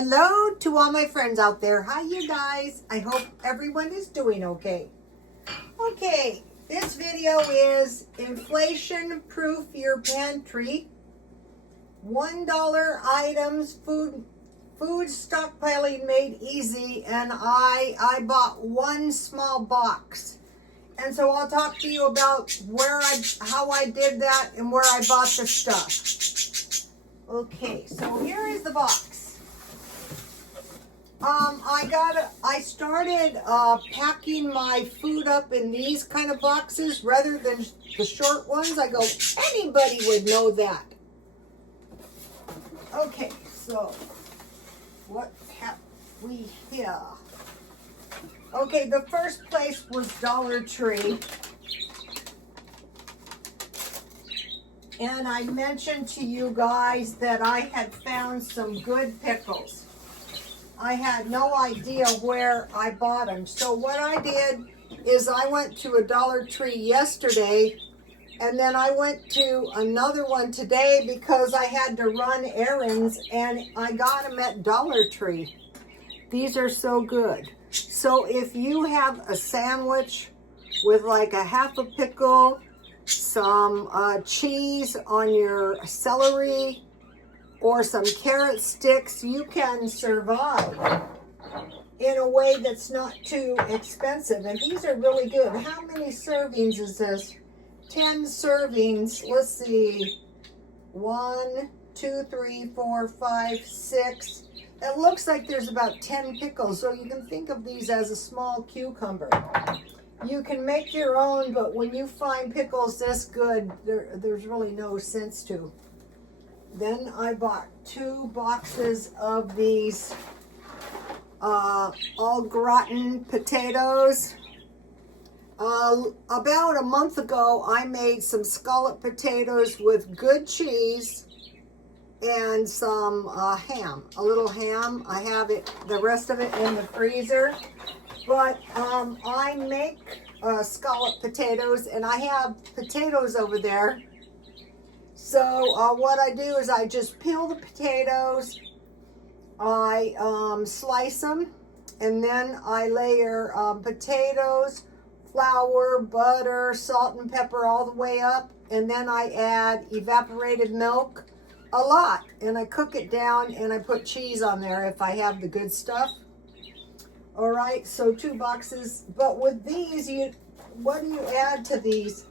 Hello to all my friends out there. Hi, you guys. I hope everyone is doing okay. Okay, this video is inflation proof your pantry. $1 items, food stockpiling made easy, and I bought one small box. And so I'll talk to you about how I did that and where I bought the stuff. Okay, so here is the box. I started packing my food up in these kind of boxes rather than the short ones. I go, anybody would know that. Okay, so what have we here? Okay, the first place was Dollar Tree. And I mentioned to you guys that I had found some good pickles. I had no idea where I bought them. So what I did is I went to a Dollar Tree yesterday, and then I went to another one today because I had to run errands, and I got them at Dollar Tree. These are so good. So if you have a sandwich with like a half a pickle, some cheese on your celery, or some carrot sticks, you can survive in a way that's not too expensive. And these are really good. How many servings is this? 10 servings. Let's see. 1, 2, 3, 4, 5, 6. It looks like there's about 10 pickles. So you can think of these as a small cucumber. You can make your own, but when you find pickles this good, there's really no sense to. Then I bought 2 boxes of these au gratin potatoes. About a month ago, I made some scallop potatoes with good cheese and some ham, a little ham. I have the rest of it in the freezer. But I make scallop potatoes, and I have potatoes over there. So what I do is I just peel the potatoes, I slice them, and then I layer potatoes, flour, butter, salt and pepper all the way up, and then I add evaporated milk, a lot, and I cook it down, and I put cheese on there if I have the good stuff. All right, so 2 boxes, but with these, what do you add to these?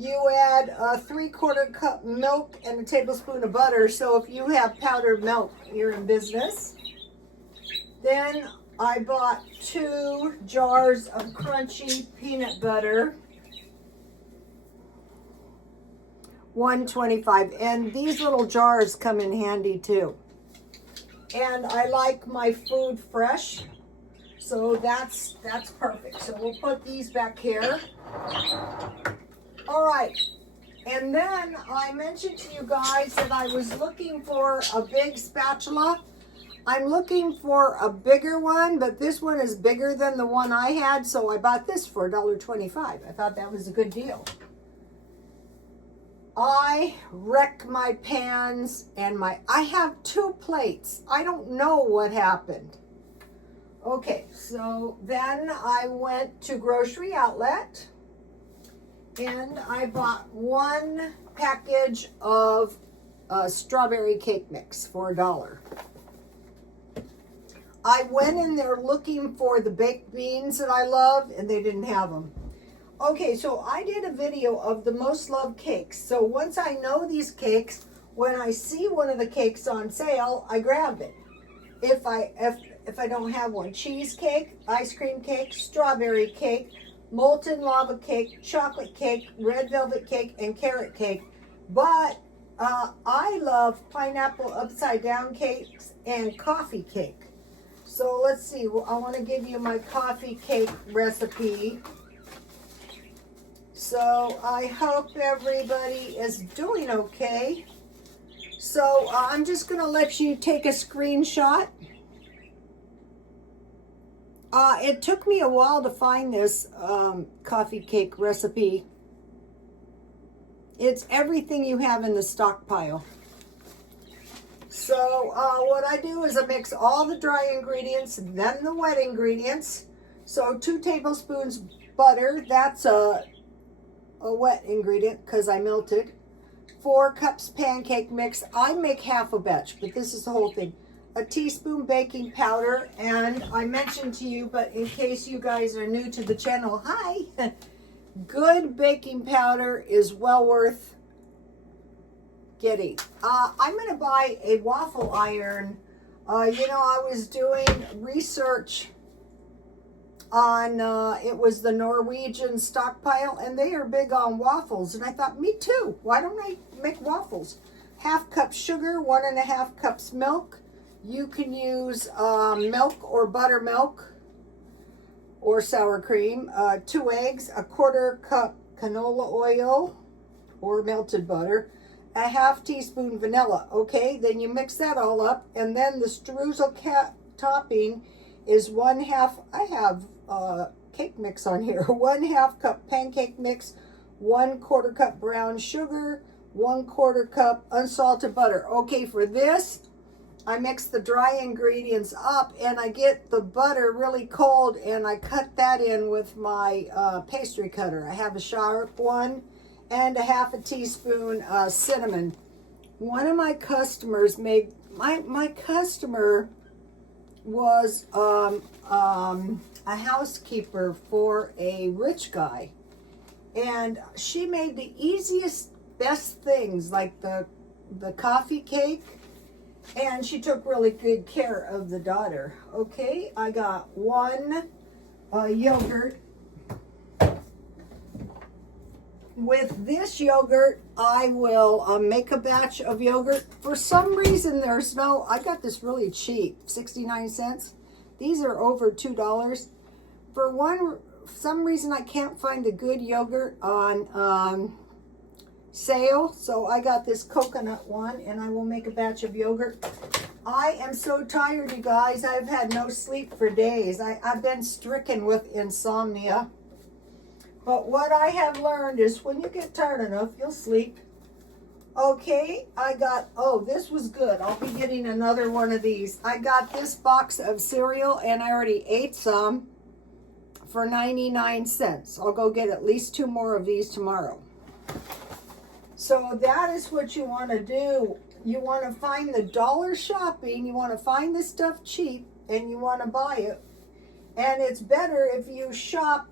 You add a 3/4 cup milk and a tablespoon of butter. So if you have powdered milk, you're in business. Then I bought 2 jars of crunchy peanut butter. $1.25. And these little jars come in handy too. And I like my food fresh. So that's perfect. So we'll put these back here. All right, and then I mentioned to you guys that I was looking for a big spatula. I'm looking for a bigger one, but this one is bigger than the one I had, so I bought this for $1.25. I thought that was a good deal. I wreck my pans and I have 2 plates. I don't know what happened. Okay, so then I went to Grocery Outlet. And I bought 1 package of strawberry cake mix for $1. I went in there looking for the baked beans that I love, and they didn't have them. Okay, so I did a video of the most loved cakes. So once I know these cakes, when I see one of the cakes on sale, I grab it. If I don't have one, cheesecake, ice cream cake, strawberry cake, molten lava cake, chocolate cake, red velvet cake, and carrot cake. But I love pineapple upside down cakes and coffee cake. So let's see, I want to give you my coffee cake recipe. So I hope everybody is doing okay. So I'm just going to let you take a screenshot. It took me a while to find this coffee cake recipe. It's everything you have in the stockpile. So what I do is I mix all the dry ingredients, then the wet ingredients. So 2 tablespoons butter, that's a wet ingredient because I melted. 4 cups pancake mix. I make half a batch, but this is the whole thing. A teaspoon baking powder, and I mentioned to you, but in case you guys are new to the channel, hi. Good baking powder is well worth getting. I'm going to buy a waffle iron. You know, I was doing research on, it was the Norwegian Stockpile, and they are big on waffles. And I thought, me too. Why don't I make waffles? 1/2 cup sugar, 1.5 cups milk. You can use milk or buttermilk or sour cream. 2 eggs, 1/4 cup canola oil or melted butter, 1/2 teaspoon vanilla. Okay, then you mix that all up, and then the streusel topping is 1/2. I have cake mix on here. 1/2 cup pancake mix, 1/4 cup brown sugar, 1/4 cup unsalted butter. Okay, for this, I mix the dry ingredients up, and I get the butter really cold, and I cut that in with my pastry cutter. I have a sharp one, and 1/2 teaspoon cinnamon. One of my customers made, my customer was a housekeeper for a rich guy, and she made the easiest, best things, like the coffee cake, and she took really good care of the daughter. Okay, I got 1 yogurt. With this yogurt, I will make a batch of yogurt. For some reason, there's no, I got this really cheap, 69 cents. These are over $2. For some reason, I can't find a good yogurt on sale. So I got this coconut one, and I will make a batch of yogurt. I am so tired, you guys. I've had no sleep for days. I've been stricken with insomnia. But what I have learned is when you get tired enough, you'll sleep. Okay, I got, oh, this was good. I'll be getting another one of these. I got this box of cereal, and I already ate some for 99 cents. I'll go get at least 2 more of these tomorrow. So that is what you want to do. You want to find the dollar shopping. You want to find the stuff cheap, and you want to buy it. And it's better if you shop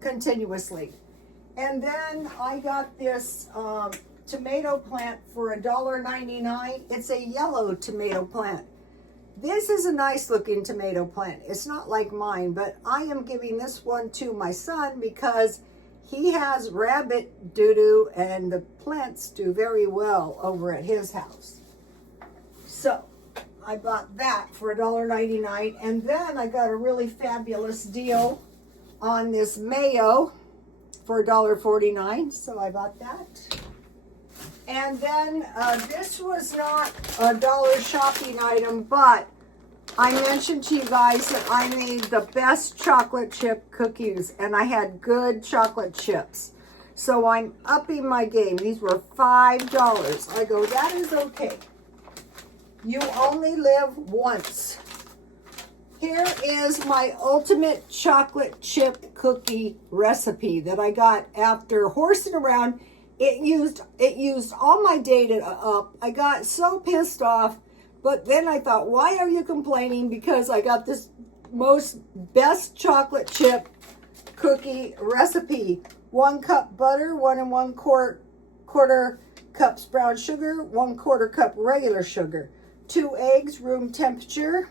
continuously. And then I got this tomato plant for $1.99. It's a yellow tomato plant. This is a nice looking tomato plant. It's not like mine, but I am giving this one to my son because he has rabbit doo-doo, and the plants do very well over at his house. So I bought that for $1.99, and then I got a really fabulous deal on this mayo for $1.49, so I bought that. And then this was not a dollar shopping item, but I mentioned to you guys that I made the best chocolate chip cookies, and I had good chocolate chips. So I'm upping my game. These were $5. I go, that is okay. You only live once. Here is my ultimate chocolate chip cookie recipe that I got after horsing around. It used all my data up. I got so pissed off, but then I thought, why are you complaining? Because I got this best chocolate chip cookie recipe. 1 cup butter, 1 1/4 cups brown sugar, 1/4 cup regular sugar, 2 eggs, room temperature,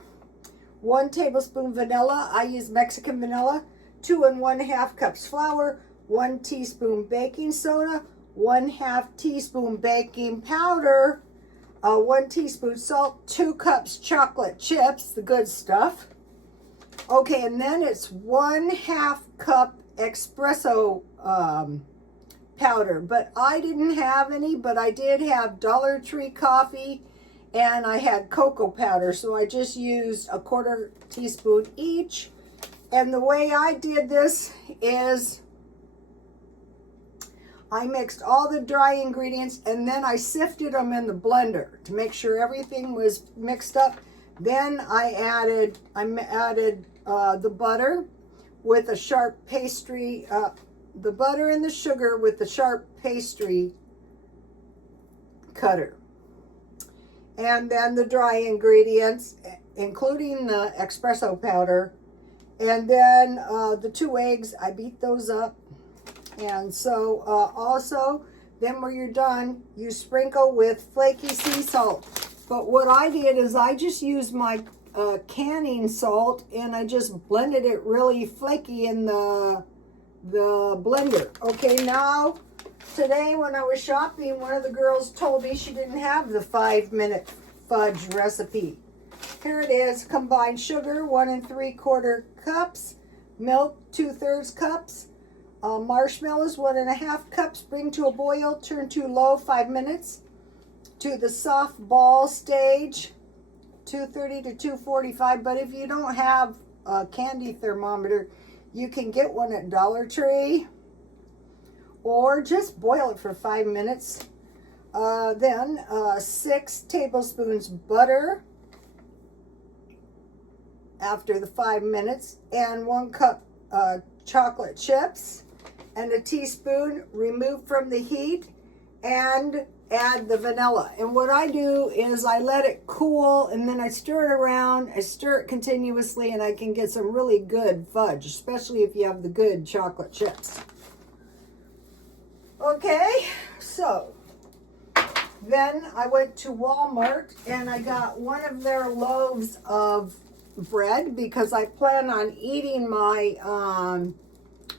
1 tablespoon vanilla. I use Mexican vanilla. 2 1/2 cups flour, 1 teaspoon baking soda, 1/2 teaspoon baking powder, 1 teaspoon salt, 2 cups chocolate chips, the good stuff. Okay, and then it's 1/2 cup espresso powder, but I didn't have any, but I did have Dollar Tree coffee, and I had cocoa powder, so I just used 1/4 teaspoon each. And the way I did this is I mixed all the dry ingredients and then I sifted them in the blender to make sure everything was mixed up. Then I added the butter with a sharp pastry, the butter and the sugar with the sharp pastry cutter. And then the dry ingredients, including the espresso powder. And then the 2 eggs, I beat those up. And so also, then when you're done, you sprinkle with flaky sea salt. But what I did is I just used my canning salt and I just blended it really flaky in the blender. Okay, now today when I was shopping, one of the girls told me she didn't have the 5-minute fudge recipe. Here it is: combined sugar 1 3/4 cups, milk 2/3 cups, marshmallows 1 1/2 cups. Bring to a boil, turn to low 5 minutes. To the soft ball stage, 230 to 245. But if you don't have a candy thermometer, you can get one at Dollar Tree, or just boil it for 5 minutes. Then 6 tablespoons butter after the 5 minutes, and 1 cup chocolate chips, and a teaspoon removed from the heat, and add the vanilla. And what I do is I let it cool and then I stir it around. I stir it continuously and I can get some really good fudge, especially if you have the good chocolate chips. Okay, so then I went to Walmart and I got one of their loaves of bread because I plan on eating my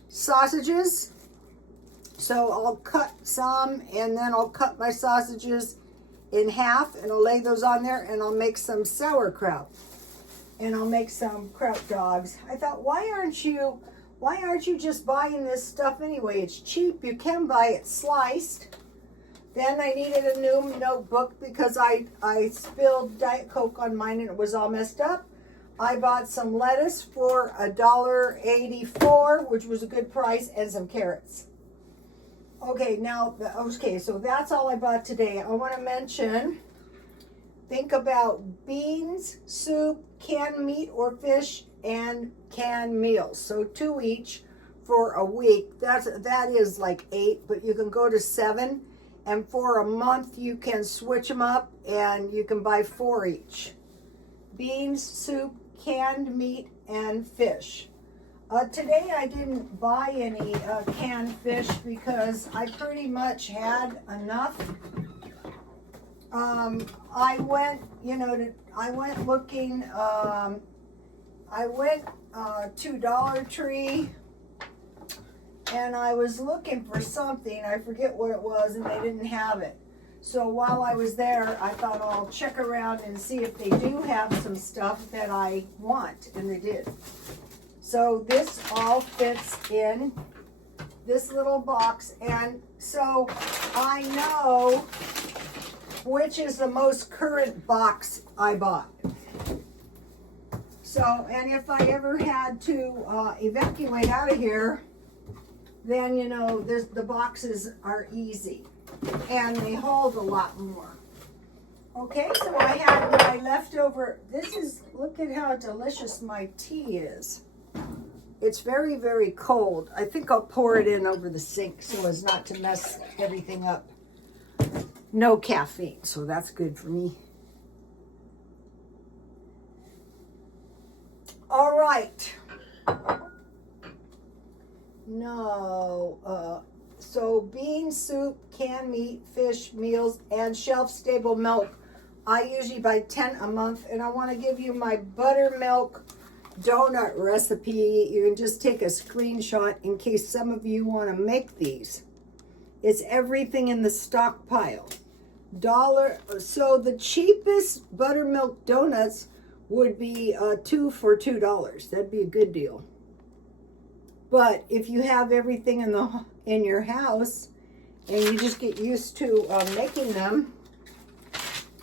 sausages. So I'll cut some and then I'll cut my sausages in half and I'll lay those on there and I'll make some sauerkraut. And I'll make some kraut dogs. I thought, why aren't you just buying this stuff anyway? It's cheap. You can buy it sliced. Then I needed a new notebook because I spilled Diet Coke on mine and it was all messed up. I bought some lettuce for $1.84, which was a good price, and some carrots. Okay, so that's all I bought today. I want to mention, think about beans, soup, canned meat or fish, and canned meals. So 2 each for a week. That is like 8, but you can go to 7. And for a month, you can switch them up and you can buy 4 each. Beans, soup, canned meat, and fish. Today I didn't buy any canned fish because I pretty much had enough. I went looking. I went to Dollar Tree and I was looking for something. I forget what it was, and they didn't have it. So while I was there, I thought I'll check around and see if they do have some stuff that I want, and they did. So this all fits in this little box, and so I know which is the most current box I bought. So, and if I ever had to evacuate out of here, then the boxes are easy and they hold a lot more. Okay, so I had my leftover. Look at how delicious my tea is. It's very, very cold. I think I'll pour it in over the sink so as not to mess everything up. No caffeine, so that's good for me. All right. So bean soup, canned meat, fish, meals, and shelf-stable milk. I usually buy 10 a month, and I want to give you my buttermilk donut recipe. You can just take a screenshot in case some of you want to make these. It's everything in the stockpile. So the cheapest buttermilk donuts would be 2 for $2. That'd be a good deal. But if you have everything in your house and you just get used to making them.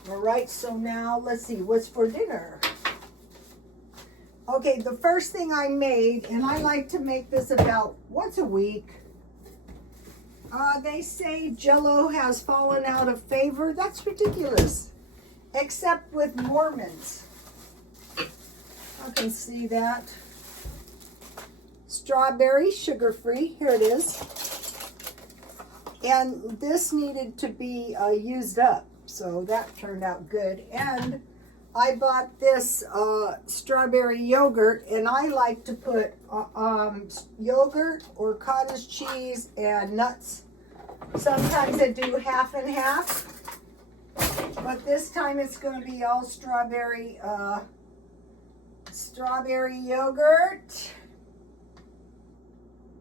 All right, so now let's see what's for dinner. Okay, the first thing I made, and I like to make this about once a week, They say Jell-O has fallen out of favor. That's ridiculous. Except with Mormons. I can see that. Strawberry, sugar-free. Here it is. And this needed to be used up. So that turned out good. And I bought this strawberry yogurt. And I like to put yogurt or cottage cheese and nuts. Sometimes I do half and half. But this time it's going to be all strawberry yogurt.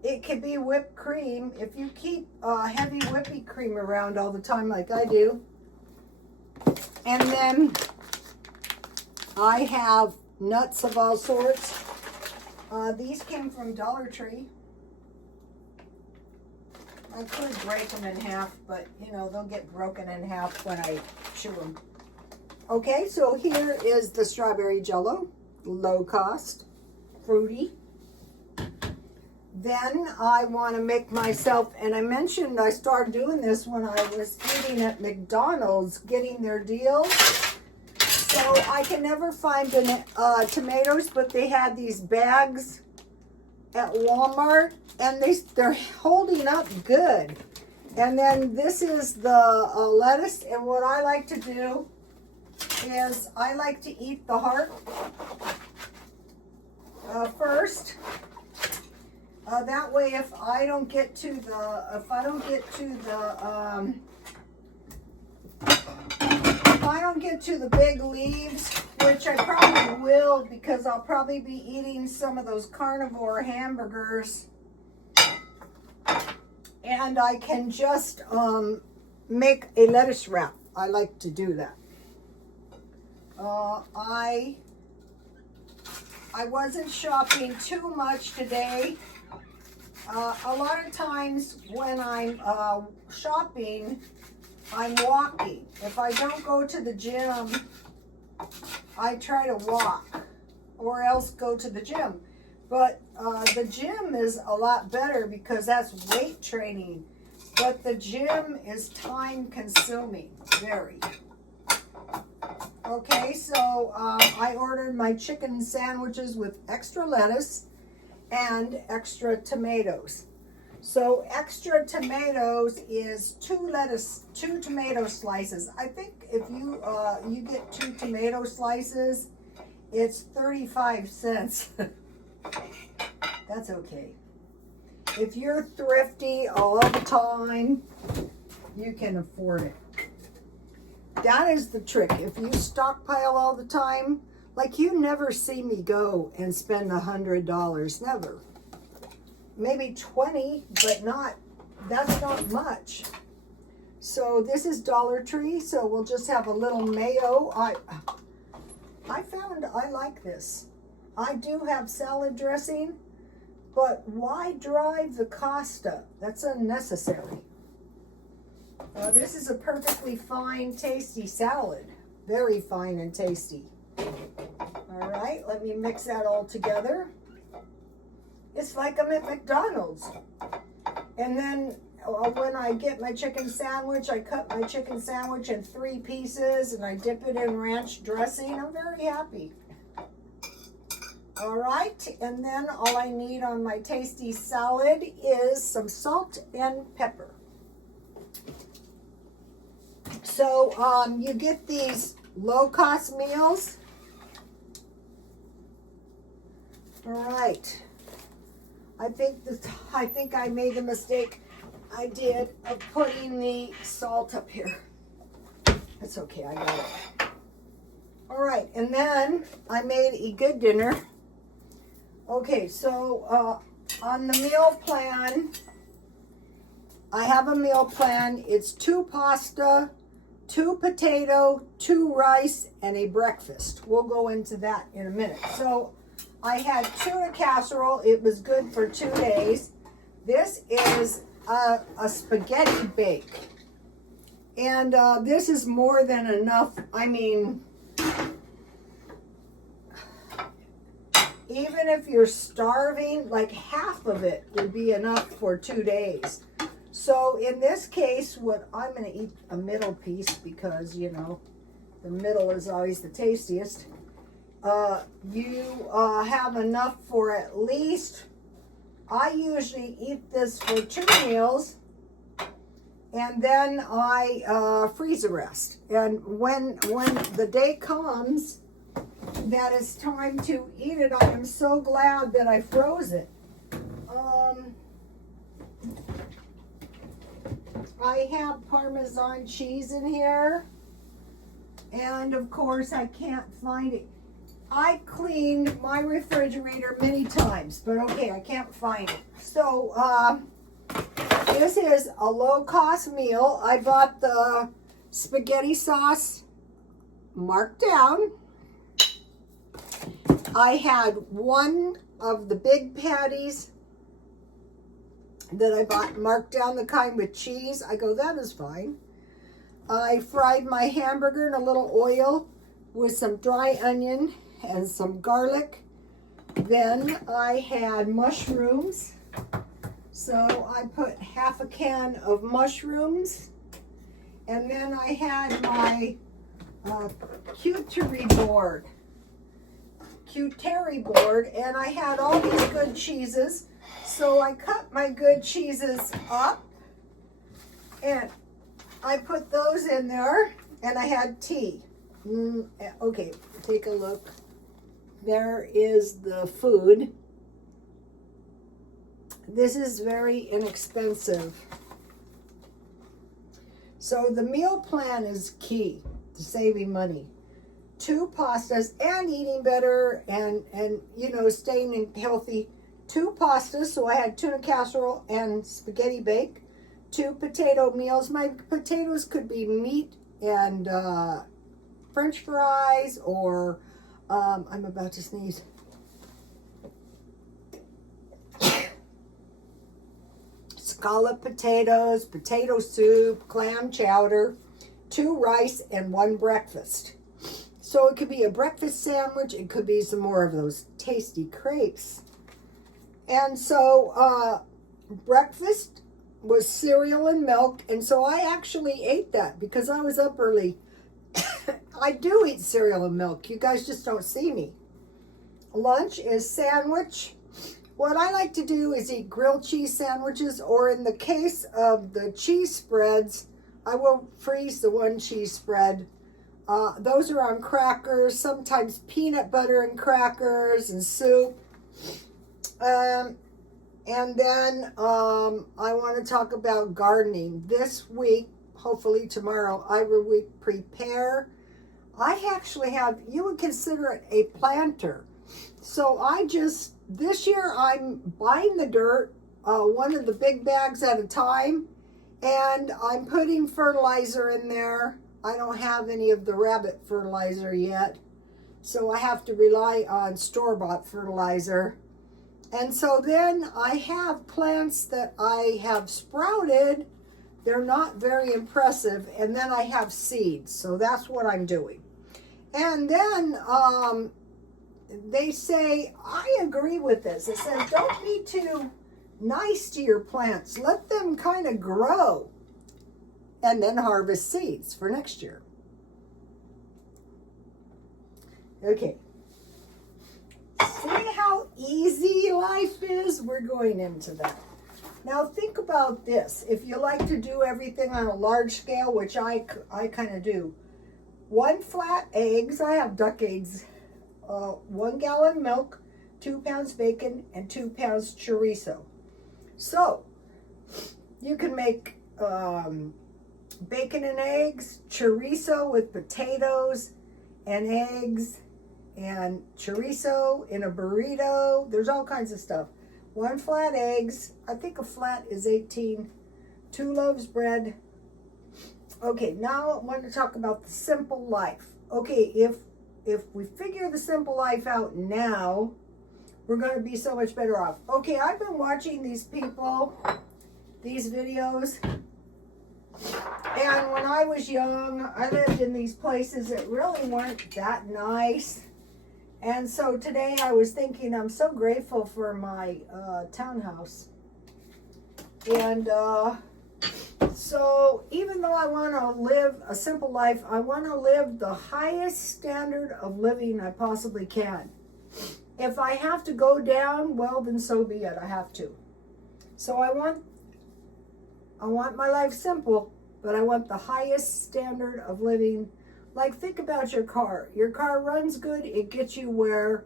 It could be whipped cream if you keep heavy whipping cream around all the time like I do. And then I have nuts of all sorts. These came from Dollar Tree. I could break them in half, but you know, they'll get broken in half when I chew them. Okay, so here is the strawberry Jell-O, low cost, fruity. Then I want to make myself, and I mentioned I started doing this when I was eating at McDonald's, getting their deals. So I can never find tomatoes, but they had these bags at Walmart, and they're holding up good. And then this is the lettuce, and what I like to do is I like to eat the heart first. That way, if I don't get to the big leaves, which I probably will, because I'll probably be eating some of those carnivore hamburgers, and I can just make a lettuce wrap. I like to do that. I wasn't shopping too much today. A lot of times when I'm shopping, I'm walking. If I don't go to the gym, I try to walk or else go to the gym. But the gym is a lot better because that's weight training. But the gym is time consuming, very. Okay, so I ordered my chicken sandwiches with extra lettuce and extra tomatoes. So extra tomatoes is two tomato slices. I think if you you get 2 tomato slices, it's 35 cents. That's okay. If you're thrifty all the time, you can afford it. That is the trick. If you stockpile all the time, like you never see me go and spend $100, never. Maybe 20, but that's not much. So this is Dollar Tree, so we'll just have a little mayo. I found I like this. I do have salad dressing, but why drive the cost up? That's unnecessary. This is a perfectly fine, tasty salad. Very fine and tasty. All right, let me mix that all together. It's like I'm at McDonald's. And then when I get my chicken sandwich, I cut my chicken sandwich in 3 pieces and I dip it in ranch dressing. I'm very happy. All right, and then all I need on my tasty salad is some salt and pepper. So you get these low-cost meals. All right. I think I made a mistake I did of putting the salt up here. That's okay, I got it. All right, and then I made a good dinner. Okay, so on the meal plan, I have a meal plan. It's 2 pasta, 2 potato, 2 rice, and a breakfast. We'll go into that in a minute. So I had tuna casserole. It was good for 2 days. This is a spaghetti bake. And this is more than enough. I mean, even if you're starving, like half of it would be enough for 2 days. So in this case, what I'm going to eat a middle piece because, you know, the middle is always the tastiest. You have enough for at least, I usually eat this for 2 meals, and then I freeze the rest. And when the day comes that it's time to eat it, I am so glad that I froze it. I have Parmesan cheese in here, and of course I can't find it. I cleaned my refrigerator many times, but okay, I can't find it. So this is a low-cost meal. I bought the spaghetti sauce marked down. I had one of the big patties that I bought marked down, the kind with cheese. I go, that is fine. I fried my hamburger in a little oil with some dry onion and some garlic. Then I had mushrooms. So I put half a can of mushrooms. And then I had my cuteri board. And I had all these good cheeses. So I cut my good cheeses up and I put those in there, and I had tea. Okay, take a look. There is the food. This is very inexpensive. So the meal plan is key to saving money. 2 pastas and eating better and you know, staying healthy. 2 pastas, so I had tuna casserole and spaghetti bake. 2 potato meals. My potatoes could be meat and French fries, or I'm about to sneeze. Scallop potatoes, potato soup, clam chowder, 2 rice, and 1 breakfast. So it could be a breakfast sandwich. It could be some more of those tasty crepes. And so breakfast was cereal and milk. And so I actually ate that because I was up early. I do eat cereal and milk. You guys just don't see me. Lunch is sandwich. What I like to do is eat grilled cheese sandwiches, or in the case of the cheese spreads, I will freeze the 1 cheese spread. Those are on crackers, sometimes peanut butter and crackers and soup. And then I want to talk about gardening. This week, hopefully tomorrow, I will prepare. I actually have, you would consider it a planter. So this year I'm buying the dirt, 1 of the big bags at a time, and I'm putting fertilizer in there. I don't have any of the rabbit fertilizer yet, so I have to rely on store-bought fertilizer. And so then I have plants that I have sprouted. They're not very impressive. And then I have seeds. So that's what I'm doing. And then they say, I agree with this. It says, don't be too nice to your plants. Let them kind of grow. And then harvest seeds for next year. Okay. See how easy life is? We're going into that. Now think about this. If you like to do everything on a large scale, which I kind of do. 1 flat eggs, I have duck eggs, 1 gallon milk, 2 pounds bacon, and 2 pounds chorizo. So you can make bacon and eggs, chorizo with potatoes and eggs, and chorizo in a burrito. There's all kinds of stuff. 1 flat eggs. I think a flat is 18. 2 loaves bread. Okay, now I want to talk about the simple life. Okay, if we figure the simple life out now, we're going to be so much better off. Okay, I've been watching these people, these videos, and when I was young, I lived in these places that really weren't that nice. And so today I was thinking, I'm so grateful for my townhouse. And So even though I want to live a simple life, I want to live the highest standard of living I possibly can. If I have to go down, well, then so be it. I have to. So I want my life simple, but I want the highest standard of living. Like, think about your car. Your car runs good. It gets you where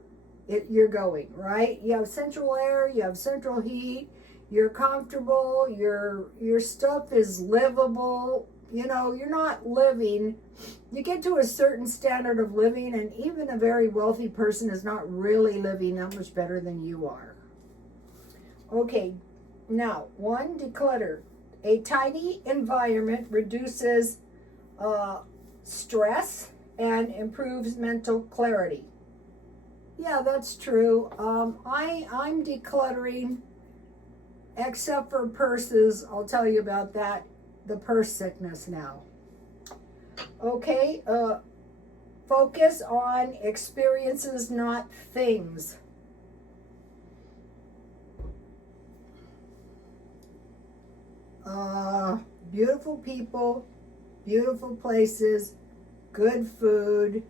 you're going, right? You have central air. You have central heat. You're comfortable. Your stuff is livable. You know, you're not living. You get to a certain standard of living, and even a very wealthy person is not really living that much better than you are. Okay, now, 1, declutter. A tidy environment reduces stress and improves mental clarity. Yeah, that's true. I'm decluttering, except for purses. I'll tell you about that. The purse sickness now. Okay, focus on experiences, not things. Beautiful people, beautiful places, good food,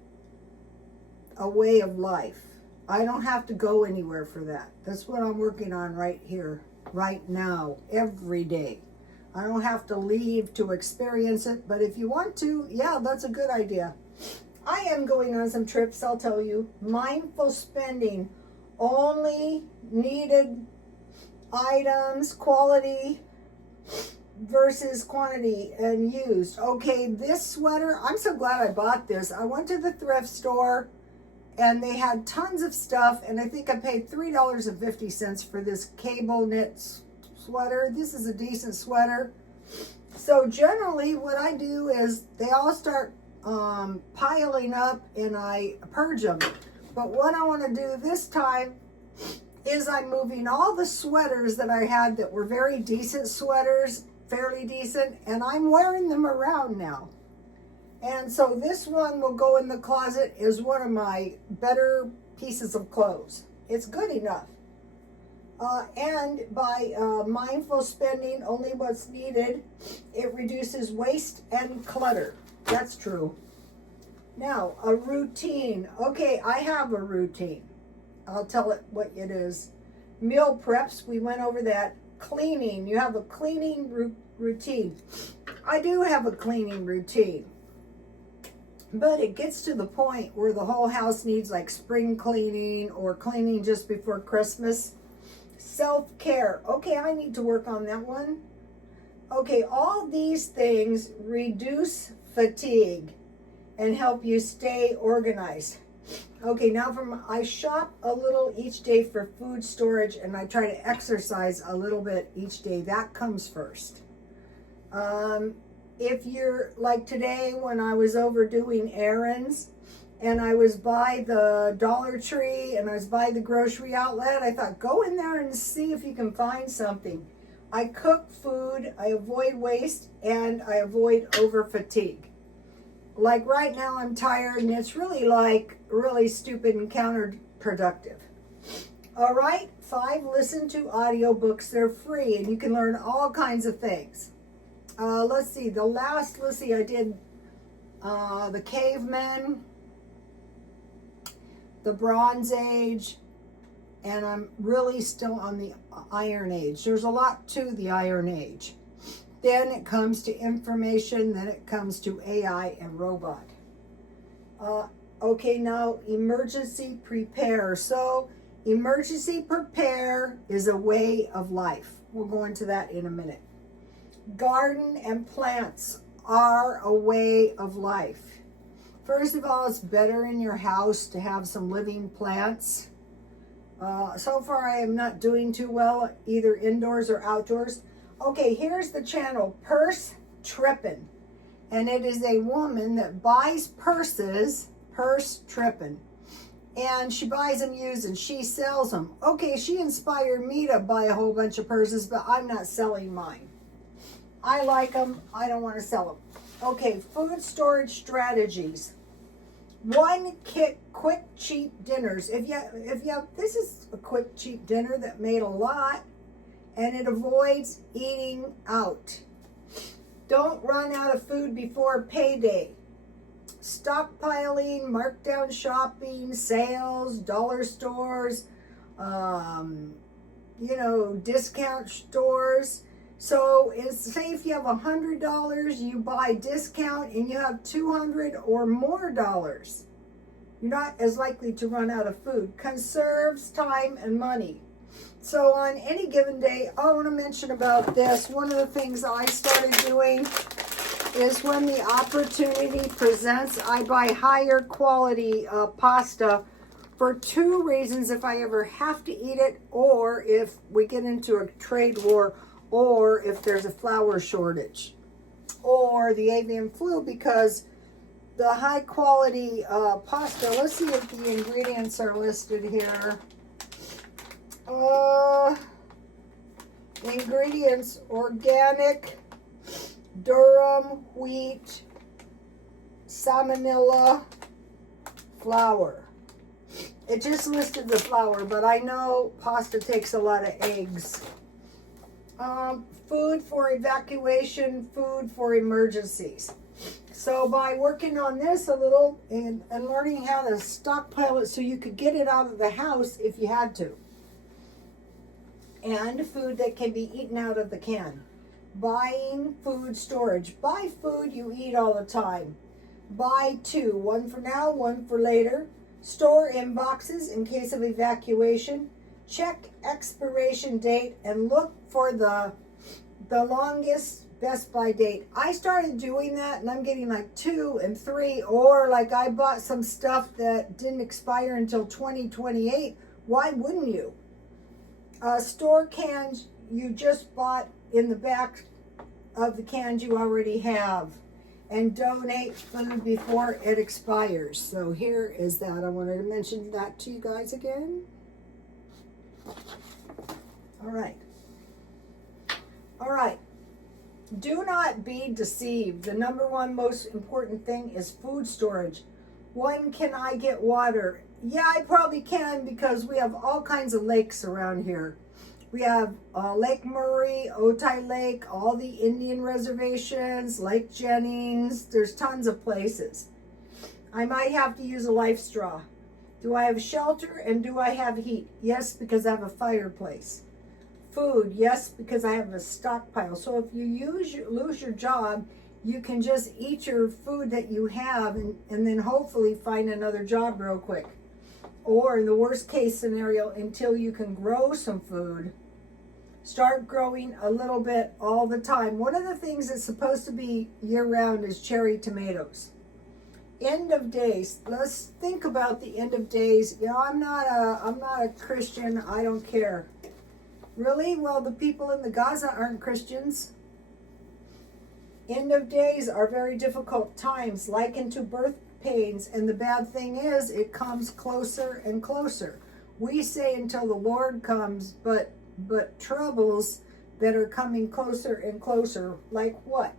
a way of life. I don't have to go anywhere for that. That's what I'm working on right here, right now, every day. I don't have to leave to experience it, but if you want to, yeah, that's a good idea. I am going on some trips, I'll tell you. Mindful spending, only needed items, quality versus quantity, and used. Okay, this sweater, I'm so glad I bought this. I went to the thrift store and they had tons of stuff, and I think I paid $3.50 for this cable knit sweater. This is a decent sweater. So generally what I do is they all start piling up and I purge them. But what I want to do this time is I'm moving all the sweaters that I had that were very decent sweaters, fairly decent, and I'm wearing them around now. And so this one will go in the closet as one of my better pieces of clothes. It's good enough. And by mindful spending only what's needed, it reduces waste and clutter. That's true. Now, a routine. Okay, I have a routine. I'll tell it what it is. Meal preps, we went over that. Cleaning, you have a cleaning routine. I do have a cleaning routine, but it gets to the point where the whole house needs like spring cleaning or cleaning just before Christmas. Self-care, okay, I need to work on that one. Okay, all these things reduce fatigue and help you stay organized. Okay, now I shop a little each day for food storage, and I try to exercise a little bit each day. That comes first. If you're like today when I was over doing errands and I was by the Dollar Tree and I was by the grocery outlet, I thought, go in there and see if you can find something. I cook food, I avoid waste, and I avoid over fatigue. Like right now I'm tired and it's really stupid and counterproductive. All right, 5, listen to audiobooks. They're free and you can learn all kinds of things. Let's see, I did the cavemen, the Bronze Age, and I'm really still on the Iron Age. There's a lot to the Iron Age. Then it comes to information, then it comes to AI and robot. Okay, now emergency prepare. So emergency prepare is a way of life. We'll go into that in a minute. Garden and plants are a way of life. First of all, it's better in your house to have some living plants. So far I am not doing too well, either indoors or outdoors. Okay, here's the channel, Purse Trippin'. And it is a woman that buys purses, Purse Trippin'. And she buys them used and she sells them. Okay, she inspired me to buy a whole bunch of purses, but I'm not selling mine. I like them, I don't want to sell them. Okay, food storage strategies. 1, quick, cheap dinners. If you this is a quick, cheap dinner that made a lot, and it avoids eating out. Don't run out of food before payday. Stockpiling, markdown shopping, sales, dollar stores, discount stores. So say if you have $100, you buy discount and you have $200 or more dollars. You're not as likely to run out of food. Conserves time and money. So on any given day, I want to mention about this. One of the things I started doing is when the opportunity presents, I buy higher quality pasta for two reasons: if I ever have to eat it, or if we get into a trade war, or if there's a flour shortage, or the avian flu, because the high quality pasta, let's see if the ingredients are listed here. Ingredients: organic, durum wheat, salmonella, flour. It just listed the flour, but I know pasta takes a lot of eggs. Food for evacuation, food for emergencies. So by working on this a little and learning how to stockpile it so you could get it out of the house if you had to. And food that can be eaten out of the can. Buying food storage. Buy food you eat all the time. Buy two, one for now, one for later. Store in boxes in case of evacuation. Check expiration date and look for the longest best by date. I started doing that and I'm getting like 2 and 3, or like I bought some stuff that didn't expire until 2028. Why wouldn't you? Store cans you just bought in the back of the cans you already have, and donate food before it expires. So here is that. I wanted to mention that to you guys again. All right. Do not be deceived. The number one most important thing is food storage. When can I get water? Yeah, I probably can, because we have all kinds of lakes around here. We have Lake Murray, Otay Lake, all the Indian reservations, Lake Jennings. There's tons of places. I might have to use a life straw. Do I have shelter and do I have heat? Yes, because I have a fireplace. Food, yes, because I have a stockpile. So if you lose your job, you can just eat your food that you have and then hopefully find another job real quick. Or in the worst case scenario, until you can grow some food, start growing a little bit all the time. One of the things that's supposed to be year-round is cherry tomatoes. End of days. Let's think about the end of days. I'm not a Christian. I don't care. Really? Well, the people in the Gaza aren't Christians. End of days are very difficult times, likened to birth pains, and the bad thing is it comes closer and closer. We say until the Lord comes, but troubles that are coming closer and closer, like what?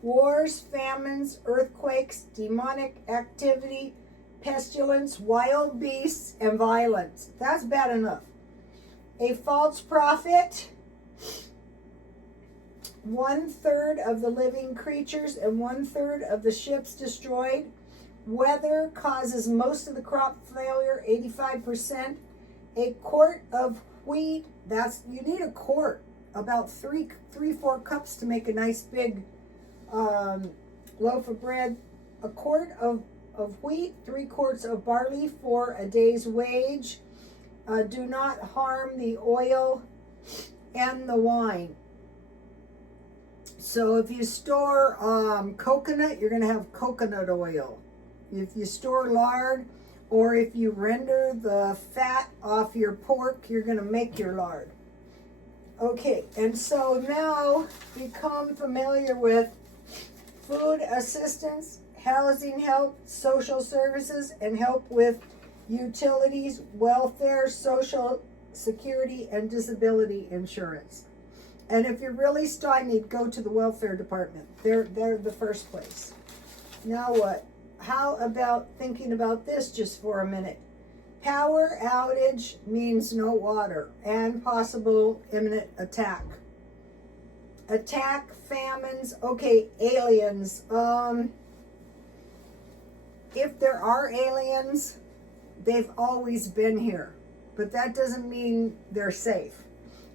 Wars, famines, earthquakes, demonic activity, pestilence, wild beasts, and violence. That's bad enough. A false prophet, 1/3 of the living creatures and 1/3 of the ships destroyed. Weather causes most of the crop failure, 85%. A quart of wheat, you need a quart, about 4 cups to make a nice big loaf of bread. A quart of wheat, 3 quarts of barley for a day's wage. Do not harm the oil and the wine. So if you store coconut, you're going to have coconut oil. If you store lard, or if you render the fat off your pork, you're going to make your lard. Okay, and so now become familiar with food assistance, housing help, social services, and help with utilities, welfare, social security, and disability insurance. And if you're really stymied, go to the welfare department. They're the first place. Now what? How about thinking about this just for a minute? Power outage means no water and possible imminent attack. Attack, famines. Okay, aliens. If there are aliens, they've always been here, but that doesn't mean they're safe.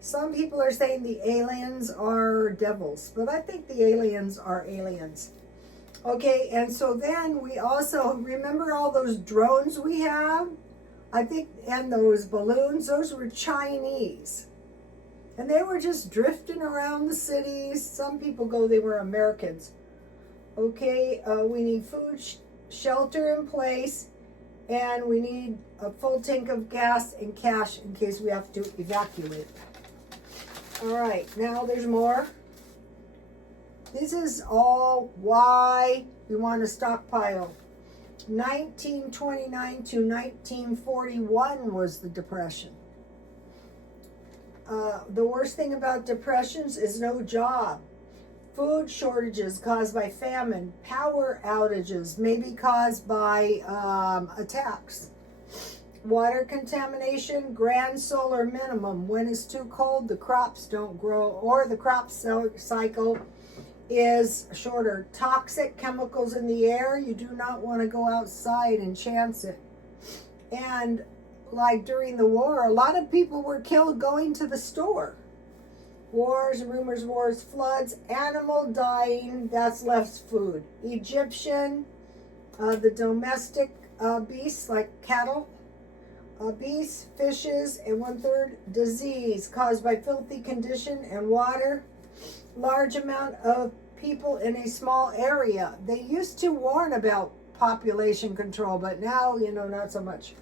Some people are saying the aliens are devils, but I think the aliens are aliens. Okay, and so then we also, remember all those drones we have? I think, and those balloons, those were Chinese. And they were just drifting around the cities. Some people go, they were Americans. Okay, we need food, shelter in place, and we need a full tank of gas and cash in case we have to evacuate. All right, now there's more. This is all why we want to stockpile. 1929 to 1941 was the Depression. The worst thing about depressions is no job. Food shortages caused by famine, power outages maybe caused by attacks. Water contamination, grand solar minimum. When it's too cold, the crops don't grow, or the crop cycle is shorter. Toxic chemicals in the air. You do not want to go outside and chance it. And like during the war, a lot of people were killed going to the store. Wars, rumors, wars, floods, animal dying, that's less food. Egyptian, the domestic beasts like cattle, beasts, fishes, and 1/3 disease caused by filthy condition and water. Large amount of people in a small area. They used to warn about population control, but now, not so much.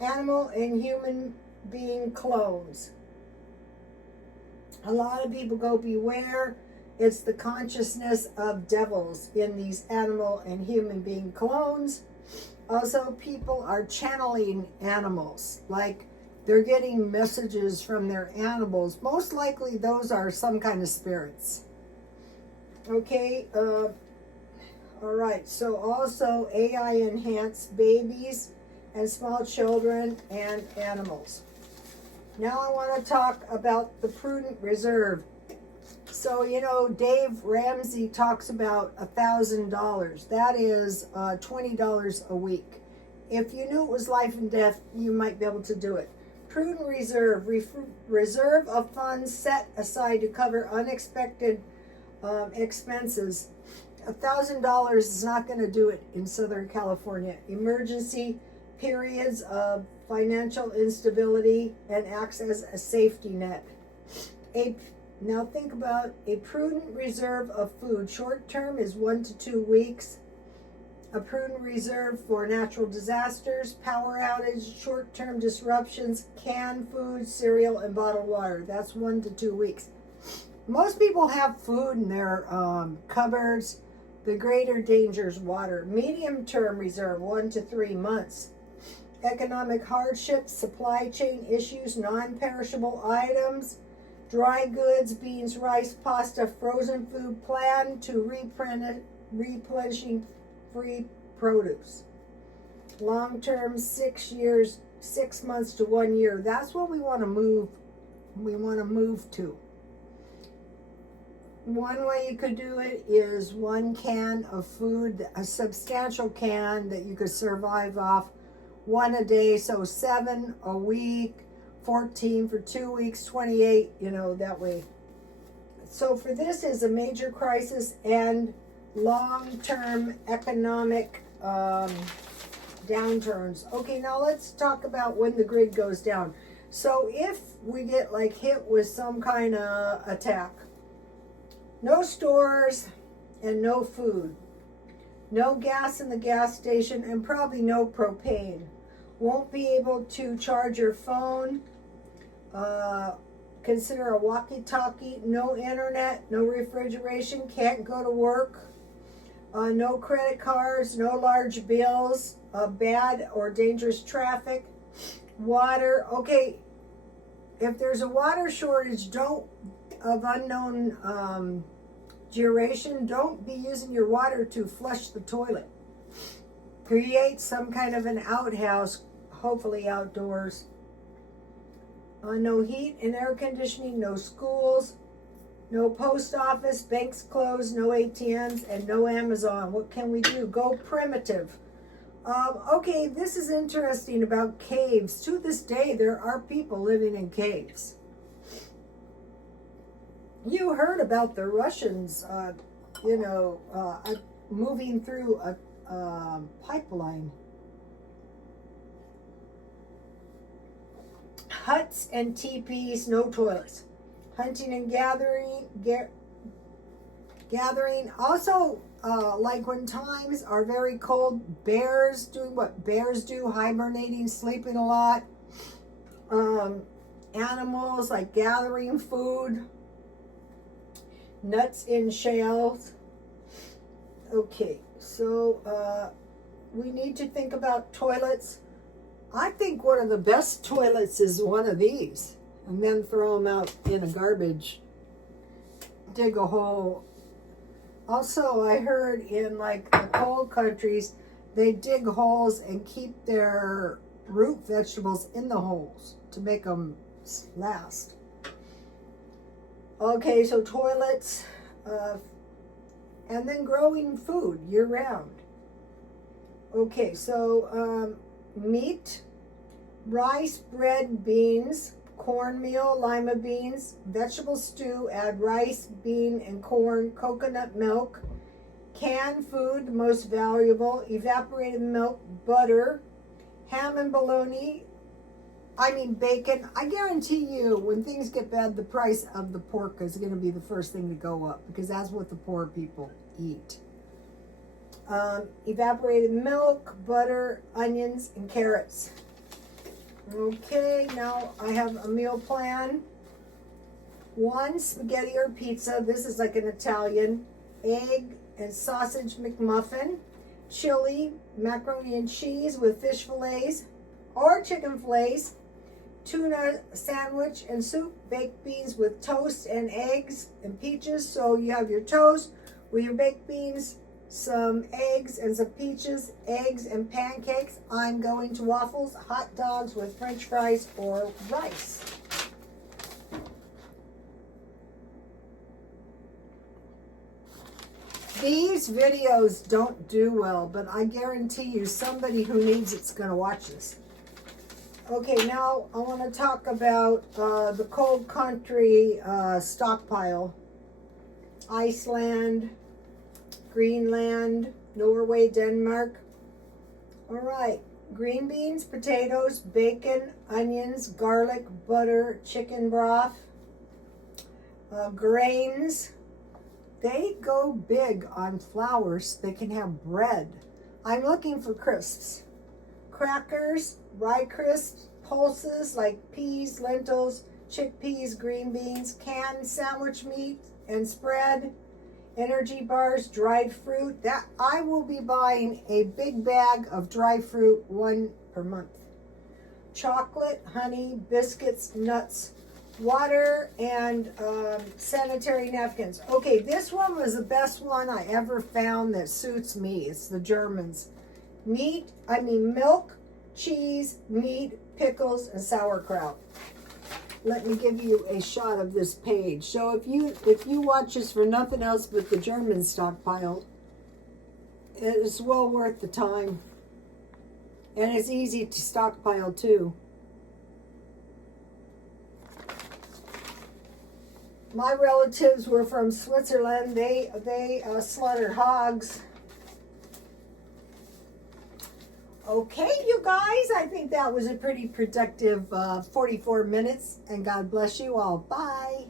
Animal and human being clones. A lot of people go, beware. It's the consciousness of devils in these animal and human being clones. Also, people are channeling animals, like they're getting messages from their animals. Most likely those are some kind of spirits. Okay, all right, so also AI enhanced babies and small children and animals. Now I want to talk about the Prudent Reserve. So, Dave Ramsey talks about $1,000. That is $20 a week. If you knew it was life and death, you might be able to do it. Prudent Reserve, reserve of funds set aside to cover unexpected expenses. $1,000 is not going to do it in Southern California. Emergency periods of financial instability and acts as a safety net. Now think about a prudent reserve of food. Short term is 1 to 2 weeks. A prudent reserve for natural disasters, power outage, short-term disruptions, canned food, cereal, and bottled water. That's 1 to 2 weeks. Most people have food in their cupboards. The greater danger is water. Medium-term reserve, 1 to 3 months. Economic hardships, supply chain issues, non-perishable items, dry goods, beans, rice, pasta, frozen food, plan to replenishing free produce. Long-term, 6 years, 6 months to 1 year. That's what we want to move. We want to move to. One way you could do it is 1 can of food, a substantial can that you could survive off, 1 a day, so 7 a week, 14 for 2 weeks, 28, that way. So for this is a major crisis and long-term economic downturns. Okay, now let's talk about when the grid goes down. So if we get hit with some kind of attack, no stores and no food, no gas in the gas station, and probably no propane. Won't be able to charge your phone. Consider a walkie-talkie. No internet, no refrigeration, can't go to work. No credit cards, no large bills, bad or dangerous traffic. Water. Okay, if there's a water shortage, of unknown duration, don't be using your water to flush the toilet. Create some kind of an outhouse, hopefully outdoors. No heat and air conditioning, no schools, No post office, banks closed, no ATMs, and no Amazon. What can we do? Go primitive. Okay, this is interesting about caves. To this day, there are people living in caves. You heard about the Russians, moving through a pipeline. Huts and teepees, no toilets. Hunting and gathering. Also, like when times are very cold, bears doing what bears do, hibernating, sleeping a lot. Animals like gathering food. Nuts in shells. Okay, so we need to think about toilets. I think one of the best toilets is one of these, and then throw them out in a garbage. Dig a hole. Also, I heard in like the cold countries, they dig holes and keep their root vegetables in the holes to make them last. Okay, so toilets, and then growing food year round. Okay, so meat, rice, bread, beans, cornmeal, lima beans, vegetable stew, add rice, bean, and corn, coconut milk, canned food, the most valuable, evaporated milk, butter, ham and bacon. I guarantee you, when things get bad, the price of the pork is going to be the first thing to go up, because that's what the poor people eat. Evaporated milk, butter, onions, and carrots. Okay, now I have a meal plan. 1 spaghetti or pizza. This is like an Italian. Egg and sausage McMuffin. Chili, macaroni and cheese with fish fillets or chicken fillets. Tuna sandwich and soup. Baked beans with toast and eggs and peaches. So you have your toast with your baked beans, some eggs and some peaches, eggs and pancakes. I'm going to waffles, hot dogs with french fries or rice. These videos don't do well, but I guarantee you somebody who needs it's going to watch this. Okay, now I want to talk about the cold country stockpile. Iceland, Greenland, Norway, Denmark. All right, green beans, potatoes, bacon, onions, garlic, butter, chicken broth. Grains, they go big on flours. They can have bread. I'm looking for crisps. Crackers, rye crisps, pulses like peas, lentils, chickpeas, green beans, canned sandwich meat and spread, energy bars, dried fruit. That I will be buying a big bag of dried fruit, 1 per month. Chocolate, honey, biscuits, nuts, water, and sanitary napkins. Okay, this one was the best one I ever found that suits me. It's the Germans. Milk, cheese, meat, pickles, and sauerkraut. Let me give you a shot of this page. So if you watch this for nothing else but the German stockpile, it is well worth the time. And it's easy to stockpile too. My relatives were from Switzerland. They slaughtered hogs. Okay, you guys, I think that was a pretty productive 44 minutes, and God bless you all. Bye.